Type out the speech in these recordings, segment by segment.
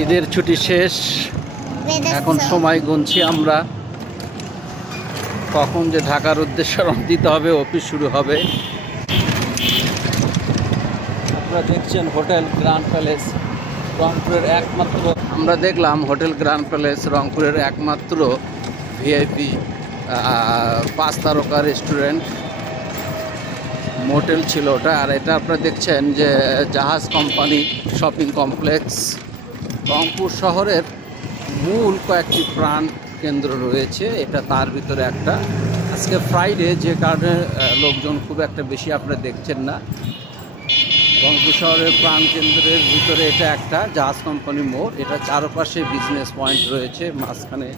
ঈদের ছুটি শেষ, এখন সময় গুনছি আমরা কখন যে ঢাকার উদ্দেশ্যে রওনা দিতে হবে, অফিস শুরু হবে। আপনারা দেখছেন হোটেল গ্র্যান্ড প্যালেস রংপুরের একমাত্র, আমরা দেখলাম হোটেল গ্র্যান্ড প্যালেস রংপুরের একমাত্র ভিআইপি 5 তারকা রেস্টুরেন্ট মোটেল ছিল ওটা। আর এটা আপনারা দেখছেন যে জাহাজ কোম্পানি শপিং কমপ্লেক্স। রংপুর শহরের মূল কয়েকটি প্রাণ কেন্দ্র রয়েছে, এটা তার ভিতরে একটা। আজকে ফ্রাইডে, যে কারণে লোকজন খুব একটা বেশি আপনারা দেখছেন না। রংপুর শহরের প্রাণ কেন্দ্রের ভিতরে এটা একটা জাহাজ কোম্পানি মোড়। এটা চারপাশে বিজনেস পয়েন্ট রয়েছে, মাঝখানে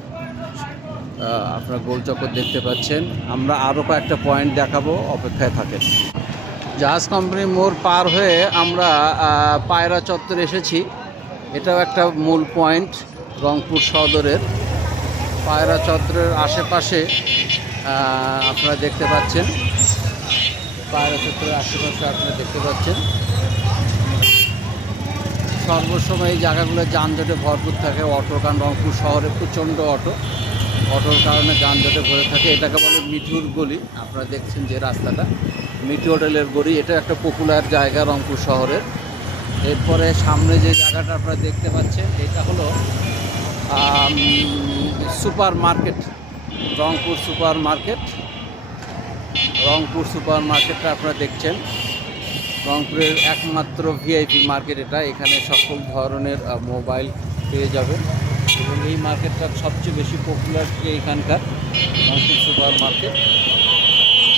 আপনারা গোলচক্কর দেখতে পাচ্ছেন। আমরা আরও কয়েকটা পয়েন্ট দেখাবো, অপেক্ষায় থাকেন। জাহাজ কোম্পানি মোড় পার হয়ে আমরা পায়রা চত্বরে এসেছি। এটাও একটা মূল পয়েন্ট রংপুর সদরের। পায়রা চত্বরের আশেপাশে আপনারা দেখতে পাচ্ছেন, পায়রা চত্বরের আশেপাশে আপনারা দেখতে পাচ্ছেন সর্বসময় এই জায়গাগুলো যানজটে ভরপুর থাকে। অটো, কারণ রংপুর শহরে প্রচণ্ড অটোর কারণে যানজটে ভরে থাকে। এটাকে বলে মিঠুর গলি। আপনারা দেখছেন যে রাস্তাটা মিঠু হোটেলের গলি, এটা একটা পপুলার জায়গা রংপুর শহরের। এরপরে সামনে যে জায়গাটা আপনারা দেখতে পাচ্ছেন, এটা হলো super market, Rangpur super market. Rangpur super মার্কেটটা আপনারা দেখছেন, রংপুরের একমাত্র ভিআইপি মার্কেট এটা। এখানে সকল ধরনের মোবাইল পেয়ে যাবেন এবং এই মার্কেটটা সবচেয়ে বেশি পপুলার এখানকার Rangpur super market.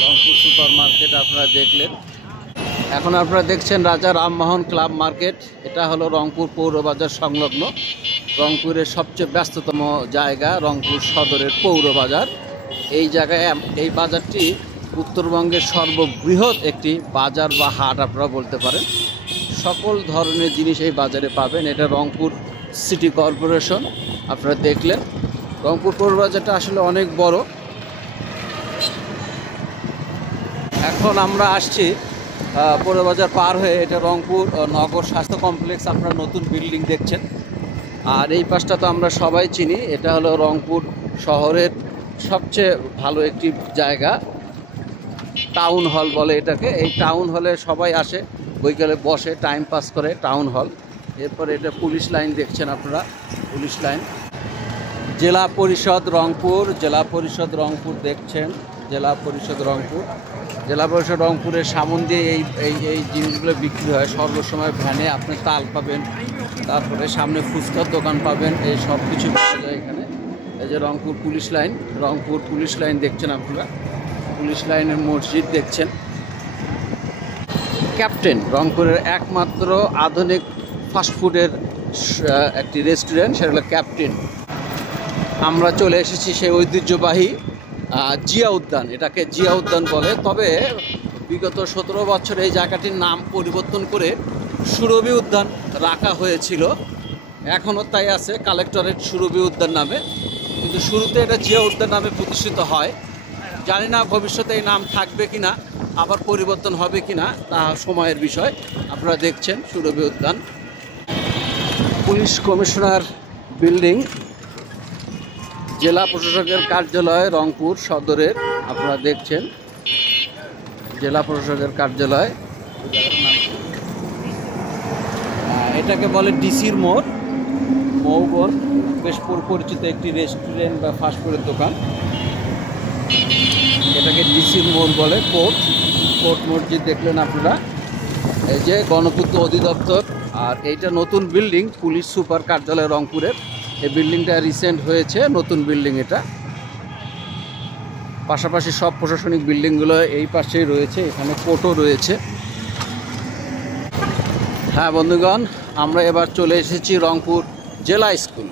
Rangpur super market আপনারা দেখলেন। এখন আপনারা দেখছেন রাজা রামমোহন ক্লাব মার্কেট। এটা হলো রংপুর পৌরবাজার সংলগ্ন রংপুরের সবচেয়ে ব্যস্ততম জায়গা, রংপুর সদরের পৌরবাজার। এই জায়গায়, এই বাজারটি উত্তরবঙ্গের সর্ববৃহৎ একটি বাজার বা হাট আপনারা বলতে পারেন। সকল ধরনের জিনিস এই বাজারে পাবেন। এটা রংপুর সিটি কর্পোরেশন। আপনারা দেখলেন রংপুর পৌরবাজারটা আসলে অনেক বড়। এখন আমরা আসছি পৌরবাজার পার হয়ে, এটা রংপুর নগর স্বাস্থ্য কমপ্লেক্স। আপনারা নতুন বিল্ডিং দেখছেন। আর এই পাশটা তো আমরা সবাই চিনি, এটা হলো রংপুর শহরের সবচেয়ে ভালো একটি জায়গা, টাউন হল বলে এটাকে। এই টাউন হলে সবাই আসে, বৈকালে বসে, টাইম পাস করে, টাউন হল। এরপরে এটা পুলিশ লাইন দেখছেন আপনারা, পুলিশ লাইন। জেলা পরিষদ রংপুর, জেলা পরিষদ রংপুর দেখছেন, জেলা পরিষদ রংপুর। জেলা পরিষদ রংপুরের সামন দিয়ে এই জিনিসগুলো বিক্রি হয় সর্বসময় ভ্যানে। আপনি তাল পাবেন, তারপরে সামনে ফুচকার দোকান পাবেন, এই সব কিছু পাওয়া যায় এখানে। এই যে Rangpur police line, Rangpur police line দেখছেন আপনারা, পুলিশ লাইনের মসজিদ দেখছেন। ক্যাপ্টেন, রংপুরের একমাত্র আধুনিক ফাস্টফুডের একটি রেস্টুরেন্ট, সেটা হলো ক্যাপ্টেন। আমরা চলে এসেছি সেই ঐতিহ্যবাহী জিয়া উদ্যান, এটাকে জিয়া উদ্যান বলে। তবে বিগত 17 বছর এই জায়গাটির নাম পরিবর্তন করে সুরভি উদ্যান রাখা হয়েছিল। এখনও তাই আছে, কালেক্টরেট সুরভি উদ্যান নামে, কিন্তু শুরুতে এটা জিয়া উদ্যান নামে প্রতিষ্ঠিত হয়। জানি না ভবিষ্যতে এই নাম থাকবে কিনা, আবার পরিবর্তন হবে কিনা, তা সময়ের বিষয়। আপনারা দেখছেন সুরভি উদ্যান। পুলিশ কমিশনার বিল্ডিং, জেলা প্রশাসকের কার্যালয় রংপুর সদরের। আপনারা দেখছেন জেলা প্রশাসকের কার্যালয়। এটাকে বলে ডিসির মোড়, মৌবন, বেশ পরিচিত একটি রেস্টুরেন্ট বা ফাস্টফুডের দোকান। এটাকে ডিসির মোড় বলে। কোর্ট মসজিদ দেখলেন আপনারা, এই যে গণপূর্ত অধিদপ্তর। আর এইটা নতুন বিল্ডিং, পুলিশ সুপার কার্যালয় রংপুরের। এই বিল্ডিংটা রিসেন্ট হয়েছে, নতুন বিল্ডিং এটা। পাশাপাশি সব প্রশাসনিক বিল্ডিংগুলো এই পাশেই রয়েছে, এখানে কোর্টও রয়েছে। হ্যাঁ বন্ধুগণ, আমরা এবার চলে এসেছি রংপুর জেলা স্কুল।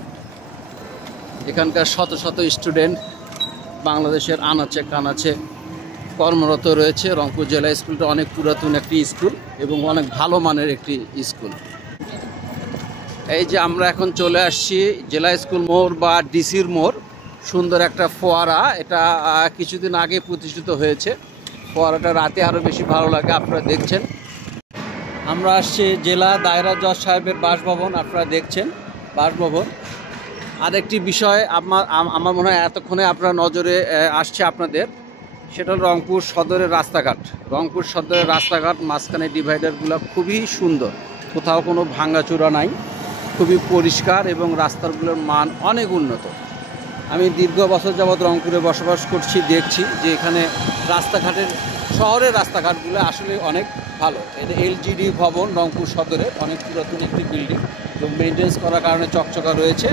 এখানকার শত শত স্টুডেন্ট বাংলাদেশের আনাচে কানাচে কর্মরত রয়েছে। রংপুর জেলা স্কুলটা অনেক পুরাতন একটি স্কুল এবং অনেক ভালো মানের একটি স্কুল। এই যে আমরা এখন চলে আসছি জেলা স্কুল মোড় বা ডিসির মোড়। সুন্দর একটা ফোয়ারা, এটা কিছুদিন আগে প্রতিষ্ঠিত হয়েছে। ফোয়ারাটা রাতে আরও বেশি ভালো লাগে। আপনারা দেখছেন আমরা আসছি জেলা দায়রা জজ সাহেবের বাসভবন। আপনারা দেখছেন বাসভবন। আরেকটি বিষয় আমার মনে হয় এতক্ষণে আপনার নজরে আসছে আপনাদের, সেটা হল রংপুর সদরের রাস্তাঘাট। রংপুর সদরের রাস্তাঘাট মাঝখানে ডিভাইডারগুলো খুবই সুন্দর, কোথাও কোনো ভাঙাচোরা নাই, খুবই পরিষ্কার এবং রাস্তাগুলোর মান অনেক উন্নত। আমি দীর্ঘ বছর যাবৎ রংপুরে বসবাস করছি, দেখছি যে এখানে রাস্তাঘাটের শহরের রাস্তাঘাটগুলো আসলে অনেক ভালো। এটা এলজিডি ভবন, রংপুর সদরের অনেক পুরাতন একটি বিল্ডিং এবং মেনটেন্স করার কারণে চকচকা রয়েছে।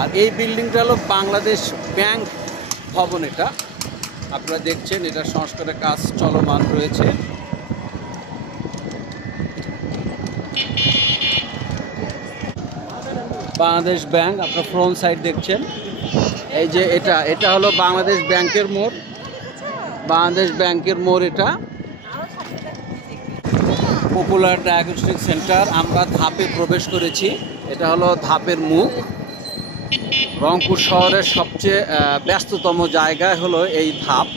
আর এই বিল্ডিংটা হলো বাংলাদেশ ব্যাংক ভবন। এটা আপনারা দেখছেন, এটা সংস্কারের কাজ চলমান রয়েছে। বাংলাদেশ ব্যাংক আপনার ফ্রন্ট সাইড দেখছেন, এই যে এটা হলো বাংলাদেশ ব্যাংকের মোড়। বাংলাদেশ ব্যাংকের মোড় এটা। পপুলার ডায়াগনস্টিক সেন্টার, আমরা ধাপে প্রবেশ করেছি। এটা হলো ধাপের মুখ। রংপুর শহরের সবচেয়ে ব্যস্ততম জায়গায় হলো এই ধাপ।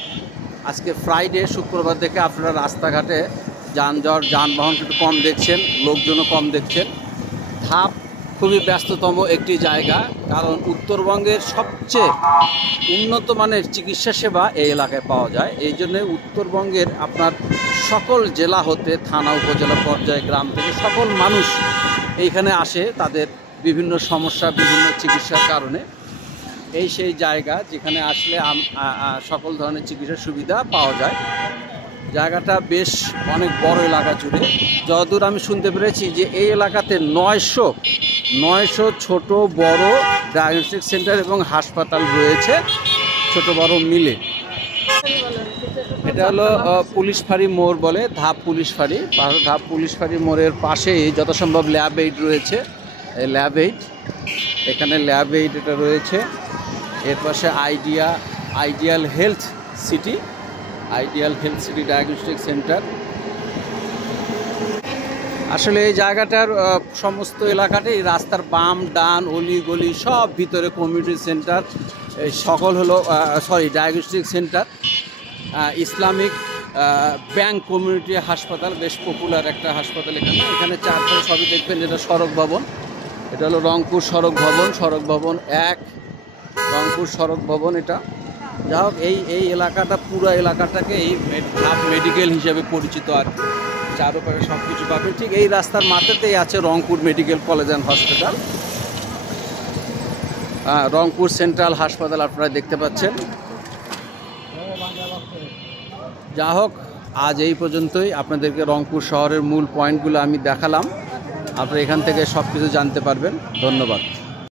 আজকে ফ্রাইডে, শুক্রবার থেকে আপনারা রাস্তাঘাটে যানবাহন একটু কম দেখছেন, লোকজনও কম দেখছেন। ধাপ খুবই ব্যস্ততম একটি জায়গা, কারণ উত্তরবঙ্গের সবচেয়ে উন্নত মানের চিকিৎসা সেবা এই এলাকায় পাওয়া যায়। এই জন্যে উত্তরবঙ্গের আপনার সকল জেলা হতে থানা উপজেলা পর্যায়ে, গ্রাম থেকে সকল মানুষ এইখানে আসে তাদের বিভিন্ন সমস্যা, বিভিন্ন চিকিৎসার কারণে। এই সেই জায়গা যেখানে আসলে সকল ধরনের চিকিৎসার সুবিধা পাওয়া যায়। জায়গাটা বেশ অনেক বড় এলাকা জুড়ে। যতদূর আমি শুনতে পেরেছি যে এই এলাকাতে 900 ছোট বড় ডায়াগনস্টিক সেন্টার এবং হাসপাতাল রয়েছে, ছোট বড় মিলে। এটা হলো পুলিশ ফাঁড়ি মোড় বলে, ধাপ পুলিশ ফাঁড়ি। ধাপ পুলিশ ফাঁড়ি মোড়ের পাশেই যথাসম্ভব ল্যাব এইড রয়েছে। এই ল্যাব এইড, এখানে ল্যাব এইড এটা রয়েছে। এর পাশে ideal health city diagnostic centre. আসলে এই জায়গাটার সমস্ত এলাকাটাই রাস্তার বাম ডান অলি গলি সব ভিতরে কমিউনিটি সেন্টার, সকল হলো diagnostic centre. Islamic bank community হাসপাতাল, বেশ পপুলার একটা হাসপাতাল। এখানে চারপাশে সবই দেখবেন। এটা সড়ক ভবন, এটা হলো রংপুর সড়ক ভবন, সড়ক ভবন 1 রংপুর সড়ক ভবন। এটা যা হোক, এই এলাকাটা, পুরো এলাকাটাকে এই ধাপ মেডিকেল হিসেবে পরিচিত। আর চারপাশে সব কিছু পাবেন। ঠিক এই রাস্তার মাথাতেই আছে Rangpur medical college and hospital, Rangpur central হাসপাতাল আপনারা দেখতে পাচ্ছেন। যা হোক, আজ এই পর্যন্তই। আপনাদেরকে রংপুর শহরের মূল পয়েন্টগুলো আমি দেখালাম, আপনারা এখান থেকে সব কিছু জানতে পারবেন। ধন্যবাদ।